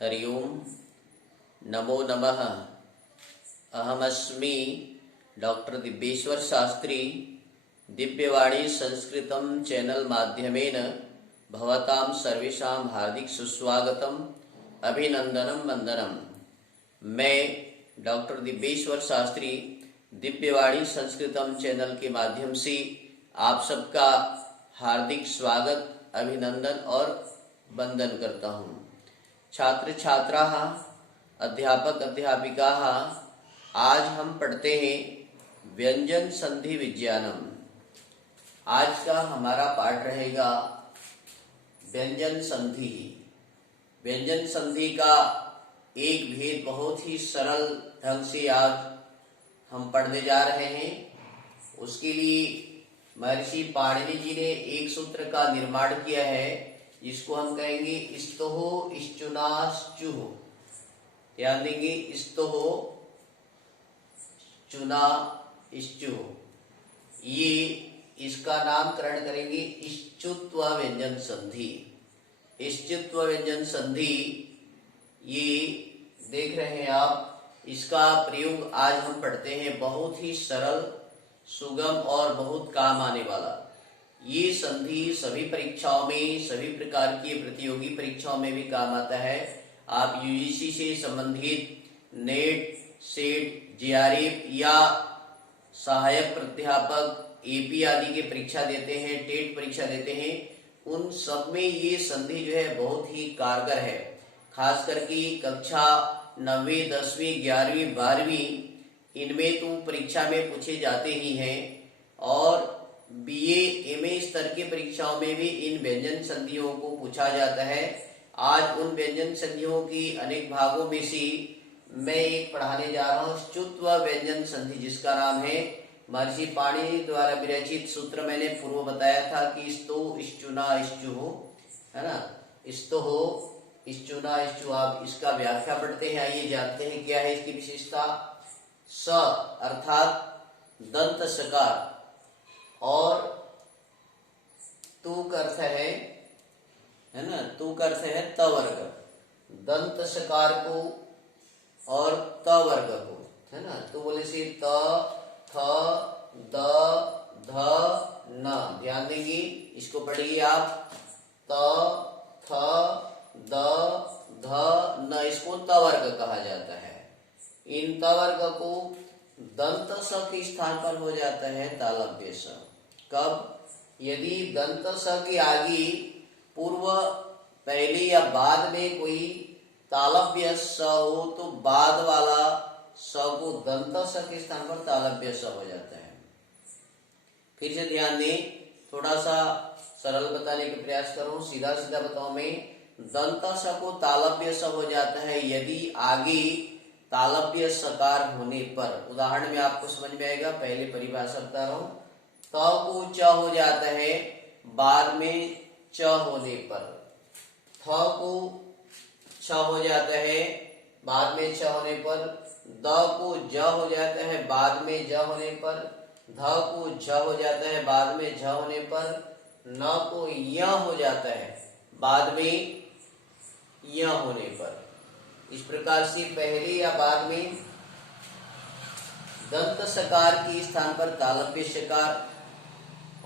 हरि ओम नमो नमः। अहमस्मि डॉक्टर दिव्येश्वर शास्त्री। दिव्यवाणी संस्कृतं चैनल माध्यमेन भवतां सर्वेषां हार्दिक सुस्वागतम्, अभिनंदनम वंदनम। मैं डॉक्टर दिव्येश्वर शास्त्री दिव्यवाणी संस्कृतम चैनल के माध्यम से आप सबका हार्दिक स्वागत, अभिनंदन और वंदन करता हूँ। छात्र छात्राः, अध्यापक अध्यापिकाः, आज हम पढ़ते हैं व्यंजन संधि विज्ञानम। आज का हमारा पाठ रहेगा व्यंजन संधि। व्यंजन संधि का एक भेद बहुत ही सरल ढंग से आज हम पढ़ने जा रहे हैं। उसके लिए महर्षि पाणिनि जी ने एक सूत्र का निर्माण किया है, जिसको हम कहेंगे स्तोहो श्चुनाश्चुः। ध्यान देंगे, स्तोहो चुना श्चुः। ये इसका नामकरण करेंगे श्चुत्व व्यंजन संधि। श्चुत्व व्यंजन संधि ये देख रहे हैं आप, इसका प्रयोग आज हम पढ़ते हैं। बहुत ही सरल, सुगम और बहुत काम आने वाला ये संधि सभी परीक्षाओं में, सभी प्रकार की प्रतियोगी परीक्षाओं में भी काम आता है। आप यूजीसी से संबंधित नेट, सेट, जेआरएफ या सहायक प्राध्यापक, एपी आदि की परीक्षा देते हैं, टेट परीक्षा देते हैं, उन सब में ये संधि जो है बहुत ही कारगर है। खास करके कक्षा 9वीं, 10वीं, 11वीं, 12वीं इनमें तो परीक्षा में पूछे जाते ही हैं, और बीए, एमए स्तर की परीक्षाओं में भी इन व्यंजन संधियों को पूछा जाता है। आज उन व्यंजन संधियों की अनेक भागों में से मैं एक पढ़ाने जा रहा हूँ, श्चुत्व व्यंजन संधि, जिसका नाम है महर्षि पाणिनि द्वारा विरचित सूत्र। मैंने पूर्व बताया था कि स्तो श्चुना श्चुः, है ना। स्तो श्चुना श्चुः। आप इसका व्याख्या पढ़ते हैं, आइए जानते हैं क्या है इसकी विशेषता। स अर्थात दंत सकार और तू का अर्थ है ना, तू का अर्थ है त वर्ग। दंत सकार को और त वर्ग को, है ना, तो बोले से त, थ, द, ध, न। ध्यान देंगे, इसको पढ़िए आप। त, थ, द, ध, न, इसको त वर्ग कहा जाता है। इन त वर्ग को दंत स के स्थान पर हो जाता है तालव्य स। कब? यदि दंत स के आगे पूर्व, पहले या बाद में कोई तालव्य स हो तो बाद वाला स को दंत स के स्थान पर तालव्य स हो जाता है। फिर से ध्यान दें, थोड़ा सा सरल बताने का प्रयास करूं, सीधा सीधा बताऊं मैं। दंत स को तालव्य स हो जाता है यदि आगे तालव्य सकार होने पर। उदाहरण में आपको समझ में आएगा, पहले परिभाषा बता रहा हूं। त को च हो जाता है बाद में च होने पर। थ को छ हो जाता है बाद में छ होने पर। द को ज हो जाता है बाद में ज होने पर। ध को झ हो जाता है बाद में झ होने पर। न को य हो जाता है बाद में य होने पर। इस प्रकार से पहले या बाद में दंत सकार के स्थान पर तालव्य सकार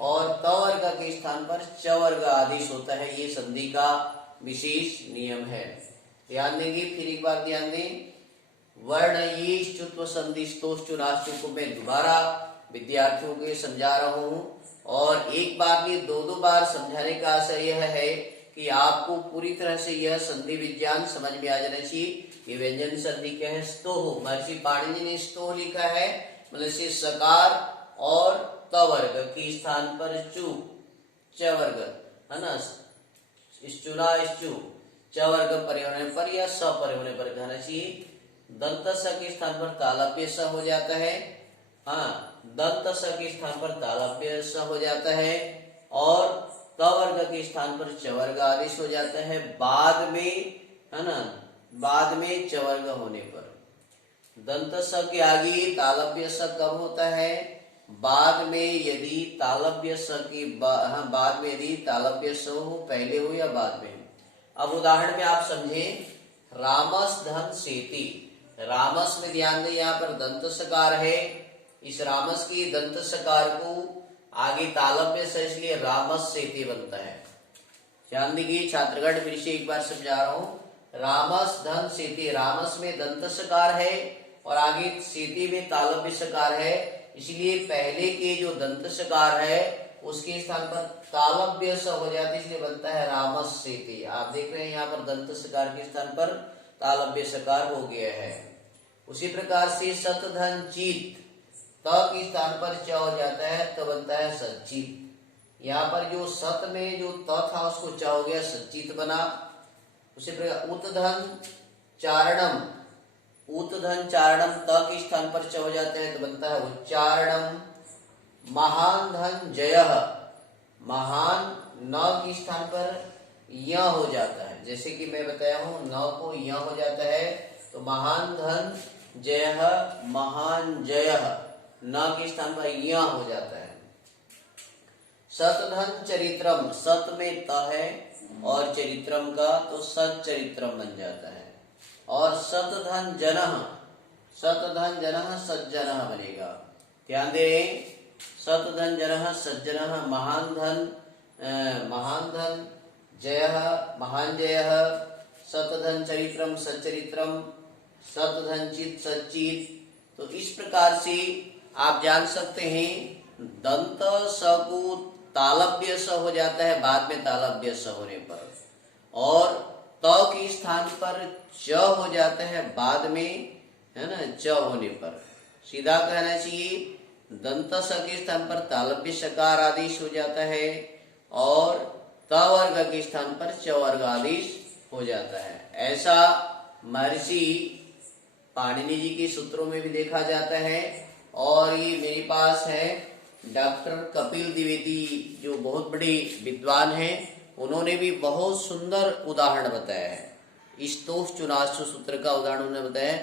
और त वर्ग के स्थान पर च वर्ग आदेश होता है। ये संधि का विशेष नियम है। ध्यान देंगे, फिर एक बार ध्यान दें। वर्ण ये श्चुत्व संधि स्तोश्चुनाश्चु को मैं दोबारा विद्यार्थियों को समझा रहा हूँ, और एक बार नहीं, दो बार समझाने का आशय यह है कि आपको पूरी तरह से यह संधि विज्ञान समझ में आ जाना चाहिए। ये व्यंजन संधि क्या है? स्तोह। महर्षि पाणिनि ने स्तोह लिखा है, मतलब से सकार और त वर्ग के स्थान पर चु, च वर्ग, है ना, श्चुना श्चु, च वर्ग परे होने पर या स परे होने पर कहना चाहिए। दंत स के स्थान पर तालव्य स हो जाता है। हाँ, दंत स के स्थान पर तालव्य स हो जाता है, और त वर्ग के स्थान पर च वर्ग आदेश हो जाता है बाद में, है ना, बाद में च वर्ग होने पर। दंत स के आगे तालव्य स कब होता है? बाद में यदि तालव्य स की बाद में यदि तालव्य स हो, पहले हो या बाद में। अब उदाहरण में आप समझें, रामस धन सेति। रामस में ध्यान दें, यहाँ पर दंत सकार है, इस रामस की दंत सकार को आगे तालव्य से, इसलिए रामस सेति बनता है। ध्यान दीजिए छात्रगण, फिर से एक बार समझा रहा हूं। रामस धन सेति, रामस में दंत सकार है और आगे सेति में तालव्य सकार है, इसलिए पहले के जो दंत सकार है उसके स्थान पर तालव्य स हो जाता है, इसलिए बनता है रामस सेति। आप देख रहे हैं यहाँ पर दंत सकार के स्थान पर तालव्य सकार हो गया है। उसी प्रकार से सत धन चित, त के स्थान पर च हो जाता है तो बनता है सच्चित। यहाँ पर जो सत में जो त था उसको च हो गया, सच्चित बना। उसी प्रकार उत्धन चारणम, उत्धन चारणम त के स्थान पर च हो जाता है तो बनता है उच्चारणम। महान धन जयः, महान न के स्थान पर य हो जाता है, जैसे कि मैं बताया हूं न को य हो जाता है तो महान धन जयः, महान जयः, न के स्थान पर य हो जाता है। सतधन चरित्रम, सत में त है और चरित्रम का तो सच्चरित्रम बन जाता है। और सतधन जनः, सतधन जनः सज्जनः बनेगा। ध्यान दें, सतधन जनः सज्जनः, महान धन महान धन जयः, महान जयः, सतधन चरित्रम सच्चरित्रम, सतधन चित सच्चित। तो इस प्रकार से आप जान सकते हैं दंत स को तालव्य स हो जाता है बाद में तालव्य स होने पर, और त के स्थान पर च हो जाता है बाद में, है ना, च होने पर। सीधा कहना चाहिए दंत स के स्थान पर तालव्य सकार आदेश हो जाता है और त वर्ग के स्थान पर च वर्ग आदेश हो जाता है। ऐसा महर्षि पाणिनि जी के सूत्रों में भी देखा जाता है। और ये मेरे पास है डॉक्टर कपिल द्विवेदी, जो बहुत बड़े विद्वान हैं, उन्होंने भी बहुत सुंदर उदाहरण बताया है। इस्तोष चुनाश्चु सूत्र का उदाहरण उन्होंने बताया है,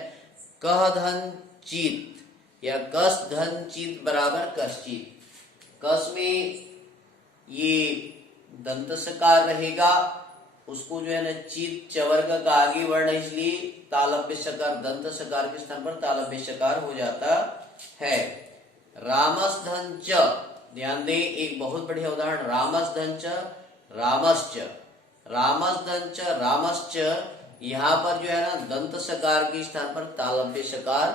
कह धन चित या कस धन चित बराबर कश्चित। कस में ये दंत सकार रहेगा, उसको जो है ना चित चवर्ग का आगे वर्ण, इसलिए तालव्य सकार दंत सकार के स्थान पर तालव्य सकार हो जाता है। रामस धन च, ध्यान दें एक बहुत बढ़िया उदाहरण, रामस धन च रामश्च, रामस धन च रामश्च, यहाँ पर जो है ना दंत सकार के स्थान पर तालव्य सकार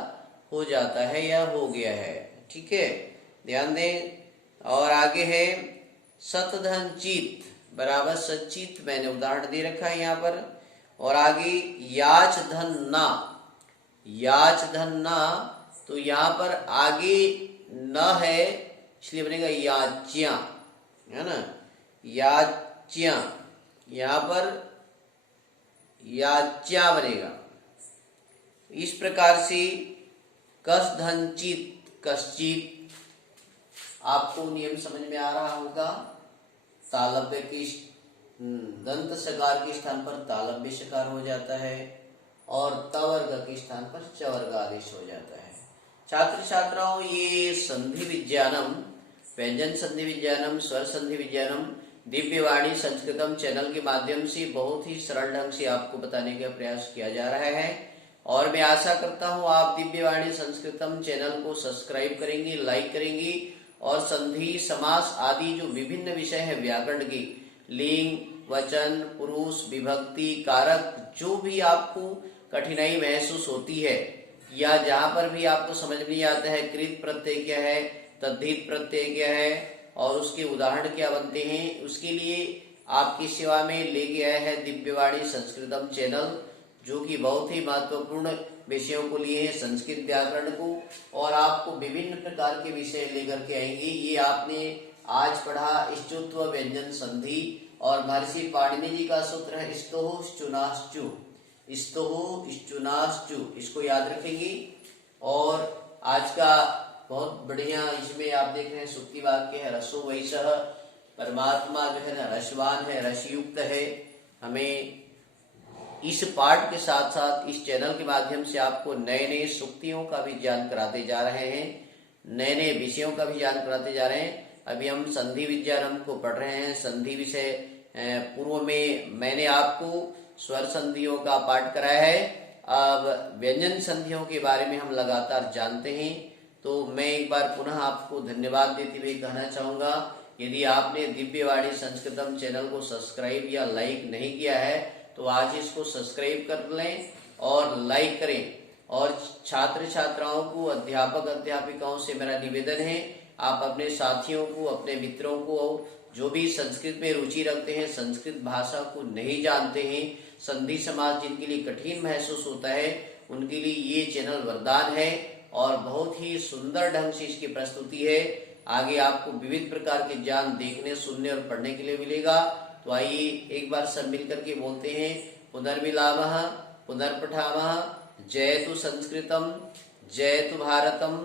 हो जाता है या हो गया है। ठीक है, ध्यान दें। और आगे है सतधन चित बराबर सच्चित, मैंने उदाहरण दे रखा है यहाँ पर। और आगे याच धन ना, याच धन ना, तो यहाँ पर आगे न है इसलिए बनेगा याच्या, है ना, याच्या, यहाँ पर याच्या बनेगा। इस प्रकार से कस धन चित कश्चित, आपको नियम समझ में आ रहा होगा। तालव्य की दंत सकार के स्थान पर तालव्य सकार हो जाता है और तवर्ग के स्थान पर चवर्ग आदेश हो जाता है। छात्र छात्राओं, ये संधि विज्ञानम, व्यंजन संधि विज्ञानम, स्वर संधि विज्ञानम दिव्यवाणी संस्कृतम चैनल के माध्यम से बहुत ही सरल ढंग से आपको बताने का प्रयास किया जा रहा है। और मैं आशा करता हूँ आप दिव्यवाणी संस्कृतम चैनल को सब्सक्राइब करेंगे, लाइक करेंगे और संधि समास आदि जो विभिन्न विषय है व्याकरण के, लिंग वचन पुरुष विभक्ति कारक, जो भी आपको कठिनाई महसूस होती है या जहां पर भी आपको समझ नहीं आता है कृत प्रत्यय क्या है, तद्धित प्रत्यय क्या है और उसके उदाहरण क्या बनते हैं, उसके लिए आपकी सेवा में लेके आया है दिव्यवाणी संस्कृतम चैनल, जो कि बहुत ही महत्वपूर्ण विषयों को लिए है, संस्कृत व्याकरण को, और आपको विभिन्न प्रकार के विषय लेकर के आएंगे। ये आपने आज पढ़ा इष्टुत्व व्यंजन संधि और महर्षि पाणिनि जी का सूत्र है स्तोः चुनाश्चु, स्तोः चुनाश्चु, इसको याद रखेंगे। और आज का बहुत बढ़िया इसमें आप देख रहे हैं सुक्ति वाक्य है रसो वैसः, परमात्मा जो है ना रसवान है, रसयुक्त है। हमें इस पाठ के साथ साथ इस चैनल के माध्यम से आपको नए नए सुक्तियों का भी ज्ञान कराते जा रहे हैं, नए नए विषयों का भी ज्ञान कराते जा रहे हैं। अभी हम संधि विज्ञानम को पढ़ रहे हैं। संधि विषय पूर्व में मैंने आपको स्वर संधियों का पाठ कराया है। अब व्यंजन संधियों के बारे में हम लगातार जानते हैं। तो मैं एक बार पुनः आपको धन्यवाद देते हुए कहना चाहूंगा, यदि आपने दिव्यवाणी संस्कृतम चैनल को सब्सक्राइब या लाइक नहीं किया है तो आज इसको सब्सक्राइब कर लें और लाइक करें। और छात्र छात्राओं को, अध्यापक अध्यापिकाओं से मेरा निवेदन है, आप अपने साथियों को, अपने मित्रों को, जो भी संस्कृत में रुचि रखते हैं, संस्कृत भाषा को नहीं जानते हैं, संधि समास जिनके लिए कठिन महसूस होता है, उनके लिए ये चैनल वरदान है और बहुत ही सुंदर ढंग से इसकी प्रस्तुति है। आगे आपको विविध प्रकार के ज्ञान देखने, सुनने और पढ़ने के लिए मिलेगा। तो आइए एक बार सब मिलकर के बोलते हैं, पुनर्मिलामः पुनर्पठामः, जयतु संस्कृतम जयतु भारतम।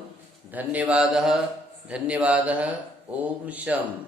धन्यवादः धन्यवादः। ओम शम।